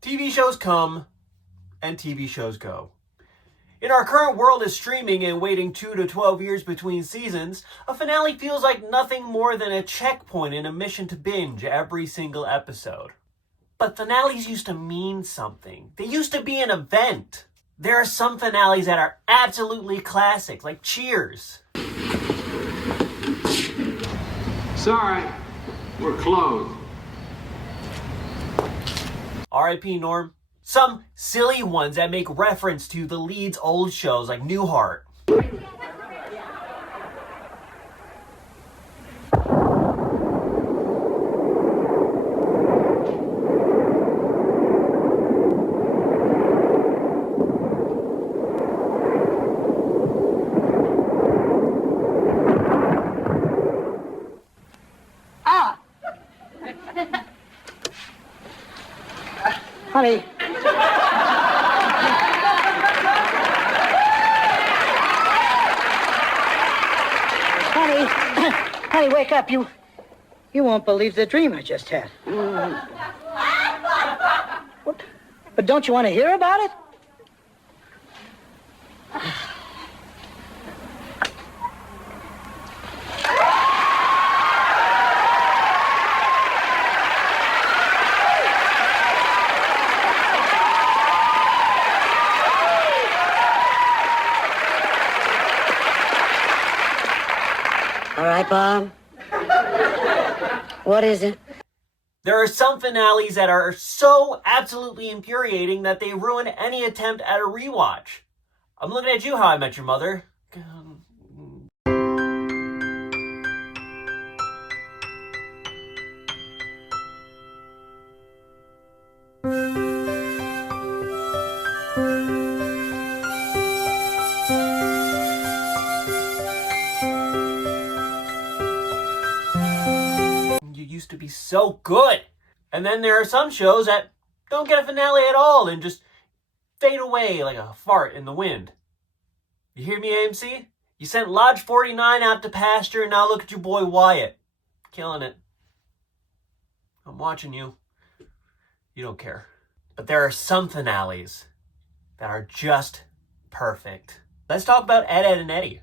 TV shows come and TV shows go. In our current world of streaming and waiting 2 to 12 years between seasons, a finale feels like nothing more than a checkpoint in a mission to binge every single episode. But finales used to mean something. They used to be an event. There are some finales that are absolutely classic, like Cheers. Sorry, we're closed. R.I.P. Norm. Some silly ones that make reference to the lead's old shows like Newhart. Honey. Honey, wake up. You won't believe the dream I just had. What? But don't you want to hear about it? All right, Bob. What is it? There are some finales that are so absolutely infuriating that they ruin any attempt at a rewatch. I'm looking at you, How I Met Your Mother. To be so good. And then there are some shows that don't get a finale at all and just fade away like a fart in the wind. You hear me, AMC? You sent Lodge 49 out to pasture, and now look at your boy Wyatt. Killing it. I'm watching you. You don't care. But there are some finales that are just perfect. Let's talk about Ed, Edd, and Eddy.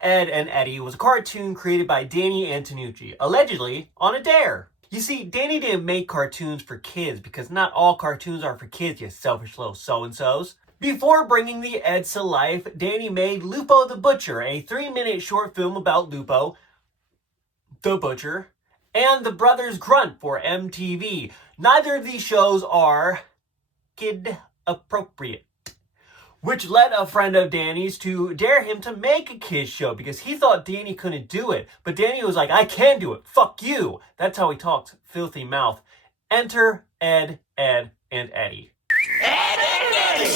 Ed, and Eddy was a cartoon created by Danny Antonucci, allegedly on a dare. You see, Danny didn't make cartoons for kids because not all cartoons are for kids, you selfish little so-and-sos. Before bringing the Eds to life, Danny made Lupo the Butcher, a 3-minute short film about Lupo, the Butcher, and the Brothers Grunt for MTV. Neither of these shows are kid-appropriate, which led a friend of Danny's to dare him to make a kids show because he thought Danny couldn't do it. But Danny was like, I can do it. Fuck you. That's how he talked. Filthy mouth. Enter Ed, Edd, and Eddy. Ed, Eddy!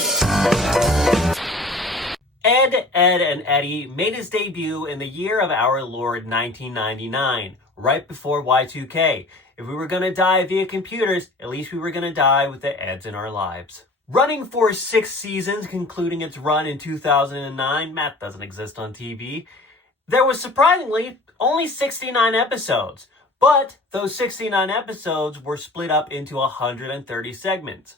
Ed, Edd, and Eddy made his debut in the year of our Lord 1999, right before Y2K. If we were going to die via computers, at least we were going to die with the Eds in our lives. Running for 6 seasons, concluding its run in 2009, math doesn't exist on TV, there was surprisingly only 69 episodes, but those 69 episodes were split up into 130 segments.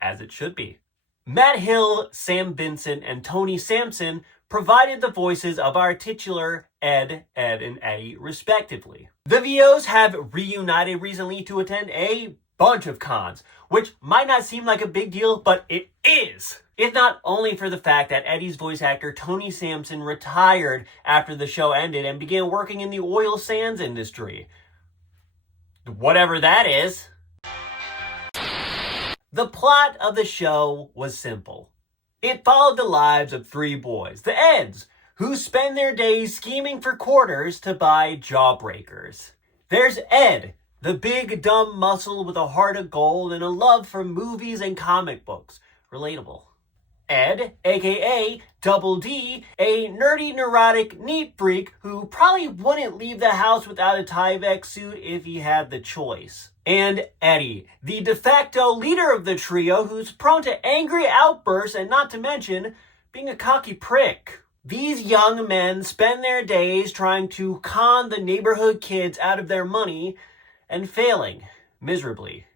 As it should be. Matt Hill, Sam Vincent, and Tony Sampson provided the voices of our titular Ed, Edd, and Eddy, respectively. The VOs have reunited recently to attend a bunch of cons, which might not seem like a big deal, but it is. If not only for the fact that Eddy's voice actor Tony Sampson retired after the show ended and began working in the oil sands industry. Whatever that is. The plot of the show was simple. It followed the lives of three boys, the Eds, who spend their days scheming for quarters to buy jawbreakers. There's Ed, the big dumb muscle with a heart of gold and a love for movies and comic books. Relatable. Ed, aka Double D, a nerdy, neurotic, neat freak who probably wouldn't leave the house without a Tyvek suit if he had the choice. And Eddy, the de facto leader of the trio who's prone to angry outbursts and not to mention being a cocky prick. These young men spend their days trying to con the neighborhood kids out of their money and failing miserably.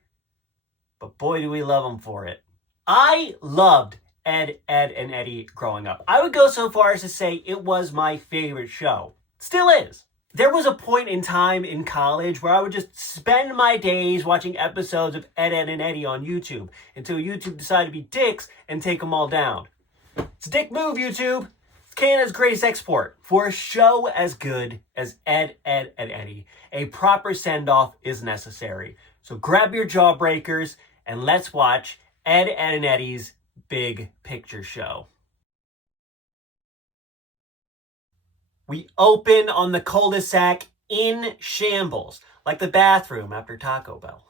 But boy, do we love them for it. I loved Ed, and Eddy growing up. I would go so far as to say it was my favorite show. Still is. There was a point in time in college where I would just spend my days watching episodes of Ed, and Eddy on YouTube until YouTube decided to be dicks and take them all down. It's a dick move, YouTube. It's Canada's greatest export. For a show as good as Ed, and Eddy, a proper send-off is necessary. So grab your jawbreakers and let's watch Ed, and Eddy's Big Picture Show. We open on the cul-de-sac in shambles, like the bathroom after Taco Bell.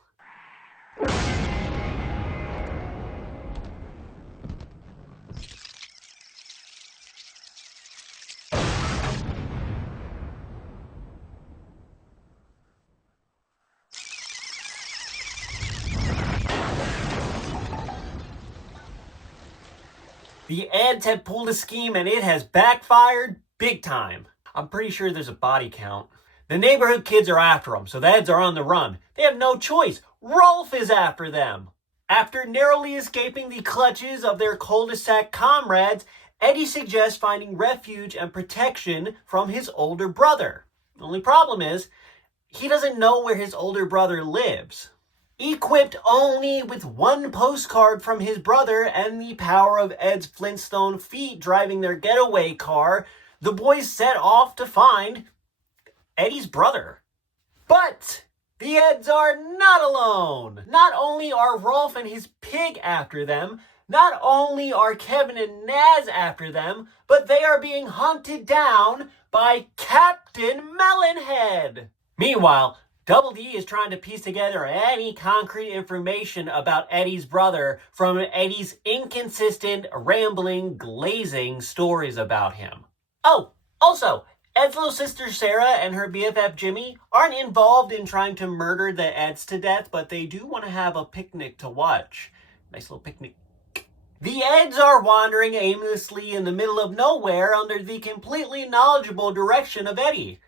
The Eds have pulled a scheme and it has backfired big time. I'm pretty sure there's a body count. The neighborhood kids are after them, so the Eds are on the run. They have no choice. Rolf is after them. After narrowly escaping the clutches of their cul-de-sac comrades, Eddy suggests finding refuge and protection from his older brother. The only problem is, he doesn't know where his older brother lives. Equipped only with one postcard from his brother and the power of Ed's Flintstone feet driving their getaway car, the boys set off to find Eddy's brother. But the Eds are not alone. Not only are Rolf and his pig after them, not only are Kevin and Naz after them, but they are being hunted down by Captain Melonhead. Meanwhile, Double D is trying to piece together any concrete information about Eddy's brother from Eddy's inconsistent, rambling, glazing stories about him. Oh, also, Ed's little sister Sarah and her BFF Jimmy aren't involved in trying to murder the Eds to death, but they do want to have a picnic to watch. Nice little picnic. The Eds are wandering aimlessly in the middle of nowhere under the completely knowledgeable direction of Eddy.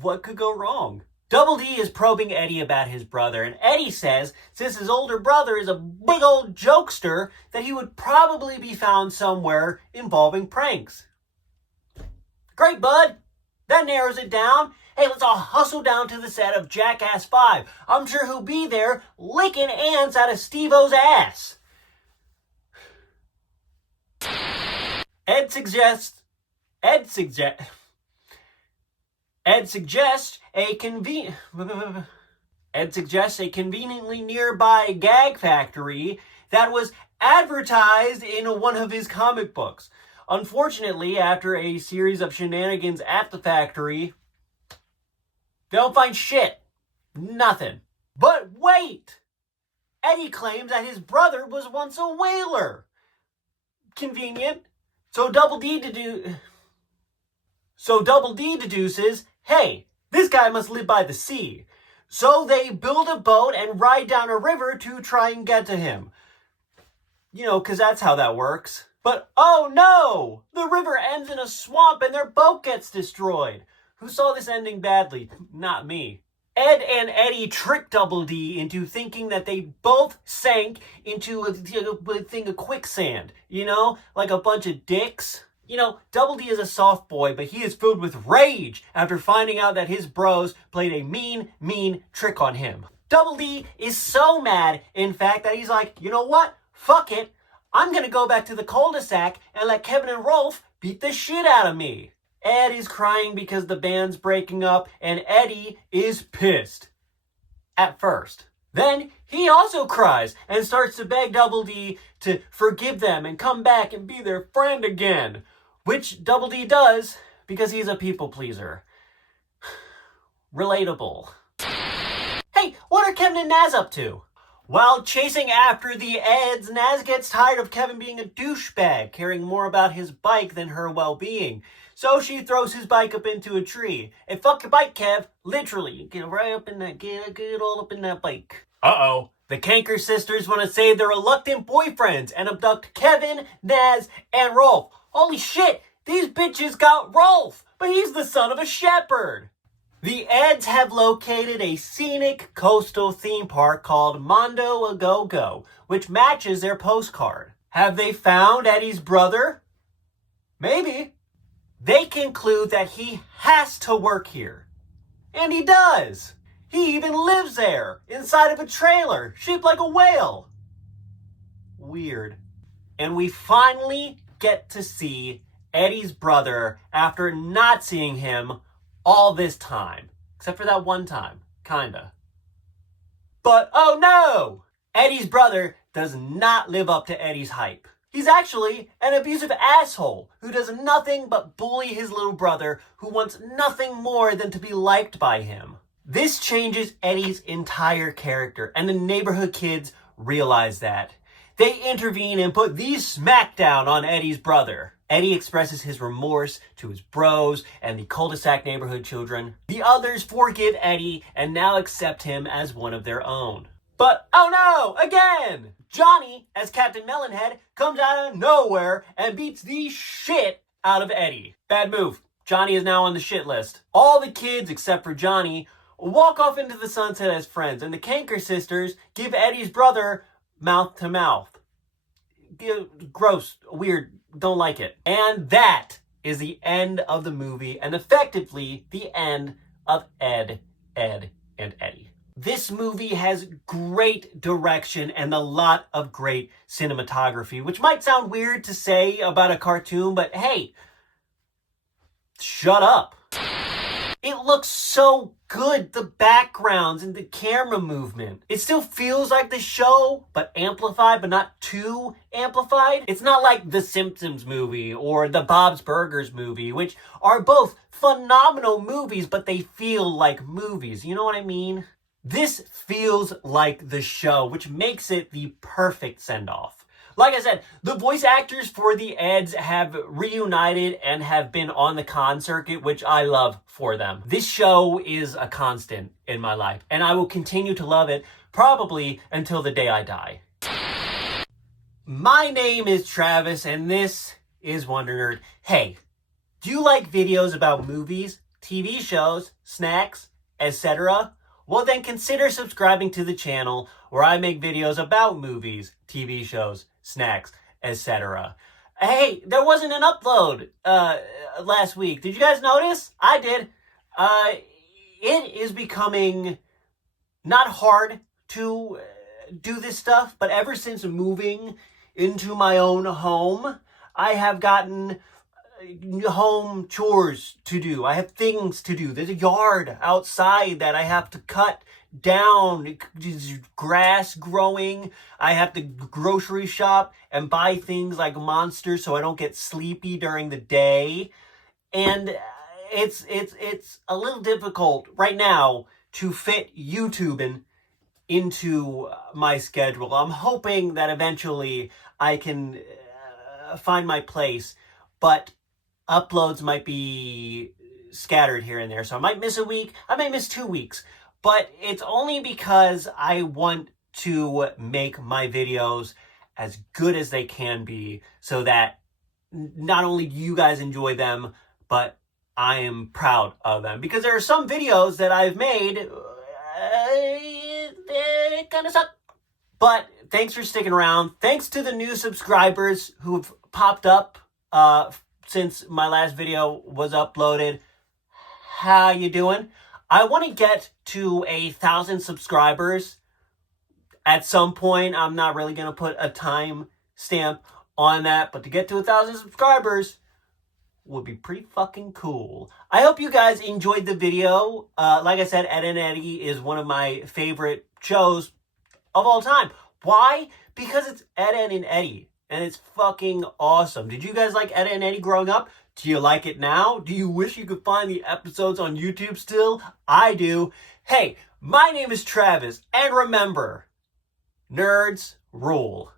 What could go wrong? Double D is probing Eddy about his brother, and Eddy says since his older brother is a big old jokester, that he would probably be found somewhere involving pranks. Great, bud. That narrows it down. Hey, let's all hustle down to the set of Jackass 5. I'm sure he'll be there licking ants out of Steve-O's ass. Ed suggests a conveniently nearby gag factory that was advertised in one of his comic books. Unfortunately, after a series of shenanigans at the factory, they don't find shit. Nothing. But wait! Eddy claims that his brother was once a whaler. Convenient. So Double D deduces, hey, this guy must live by the sea. So they build a boat and ride down a river to try and get to him. You know, because that's how that works. But oh no! The river ends in a swamp and their boat gets destroyed. Who saw this ending badly? Not me. Ed and Eddy trick Double D into thinking that they both sank into a thing of quicksand. You know, like a bunch of dicks. You know, Double D is a soft boy, but he is filled with rage after finding out that his bros played a mean trick on him. Double D is so mad, in fact, that he's like, you know what? Fuck it. I'm gonna go back to the cul-de-sac and let Kevin and Rolf beat the shit out of me. Ed is crying because the band's breaking up, and Eddy is pissed. At first. Then he also cries and starts to beg Double D to forgive them and come back and be their friend again, which Double D does because he's a people pleaser. Relatable. Hey, what are Kevin and Naz up to? While chasing after the Eds, Naz gets tired of Kevin being a douchebag, caring more about his bike than her well-being. So she throws his bike up into a tree. Hey, fuck your bike, Kev. Literally, get right up in that, get all up in that bike. Uh-oh. The Kanker sisters want to save their reluctant boyfriends and abduct Kevin, Naz, and Rolf. Holy shit, these bitches got Rolf, but he's the son of a shepherd. The Eds have located a scenic coastal theme park called Mondo A Go Go, which matches their postcard. Have they found Eddy's brother? Maybe. They conclude that he has to work here. And he does. He even lives there, inside of a trailer, shaped like a whale. Weird. And we finally get to see Eddy's brother after not seeing him all this time. Except for that one time. Kinda. But, oh no! Eddy's brother does not live up to Eddy's hype. He's actually an abusive asshole who does nothing but bully his little brother who wants nothing more than to be liked by him. This changes Eddy's entire character, and the neighborhood kids realize that. They intervene and put the smackdown on Eddy's brother. Eddy expresses his remorse to his bros and the cul-de-sac neighborhood children. The others forgive Eddy and now accept him as one of their own. But, oh no, again! Johnny, as Captain Melonhead, comes out of nowhere and beats the shit out of Eddy. Bad move. Johnny is now on the shit list. All the kids, except for Johnny, walk off into the sunset as friends, and the Kanker sisters give Eddy's brother mouth to mouth. Gross, weird, don't like it. And that is the end of the movie, and effectively the end of Ed, and Eddy. This movie has great direction and a lot of great cinematography, which might sound weird to say about a cartoon, but hey, shut up. It looks so good, the backgrounds and the camera movement. It still feels like the show, but amplified, but not too amplified. It's not like The Simpsons movie or the Bob's Burgers movie, which are both phenomenal movies, but they feel like movies. You know what I mean? This feels like the show, which makes it the perfect send-off. Like I said, the voice actors for the Eds have reunited and have been on the con circuit, which I love for them. This show is a constant in my life, and I will continue to love it probably until the day I die. My name is Travis, and this is Wonder Nerd. Hey, do you like videos about movies, TV shows, snacks, etc.? Well, then consider subscribing to the channel where I make videos about movies, TV shows, snacks, etc. Hey, there wasn't an upload last week. Did you guys notice? I did. It is becoming not hard to do this stuff, but ever since moving into my own home, I have gotten home chores to do. I have things to do. There's a yard outside that I have to cut down. There's grass growing. I have to grocery shop and buy things like monsters so I don't get sleepy during the day. And it's a little difficult right now to fit YouTubing into my schedule. I'm hoping that eventually I can find my place, but uploads might be scattered here and there. So I might miss a week. I might miss 2 weeks. But it's only because I want to make my videos as good as they can be so that not only do you guys enjoy them, but I am proud of them. Because there are some videos that I've made, they kind of suck. But thanks for sticking around. Thanks to the new subscribers who've popped up since my last video was uploaded. How you doing? I want to get to 1,000 subscribers at some point. I'm not really going to put a time stamp on that, but to get to 1,000 subscribers would be pretty fucking cool. I hope you guys enjoyed the video. Like I said, Ed and Eddy is one of my favorite shows, of all time. Why? Because it's Eddy and Eddy, and it's fucking awesome. Did you guys like Eddy and Eddy growing up? Do you like it now? Do you wish you could find the episodes on YouTube still? I do. Hey, my name is Travis, and remember, nerds rule.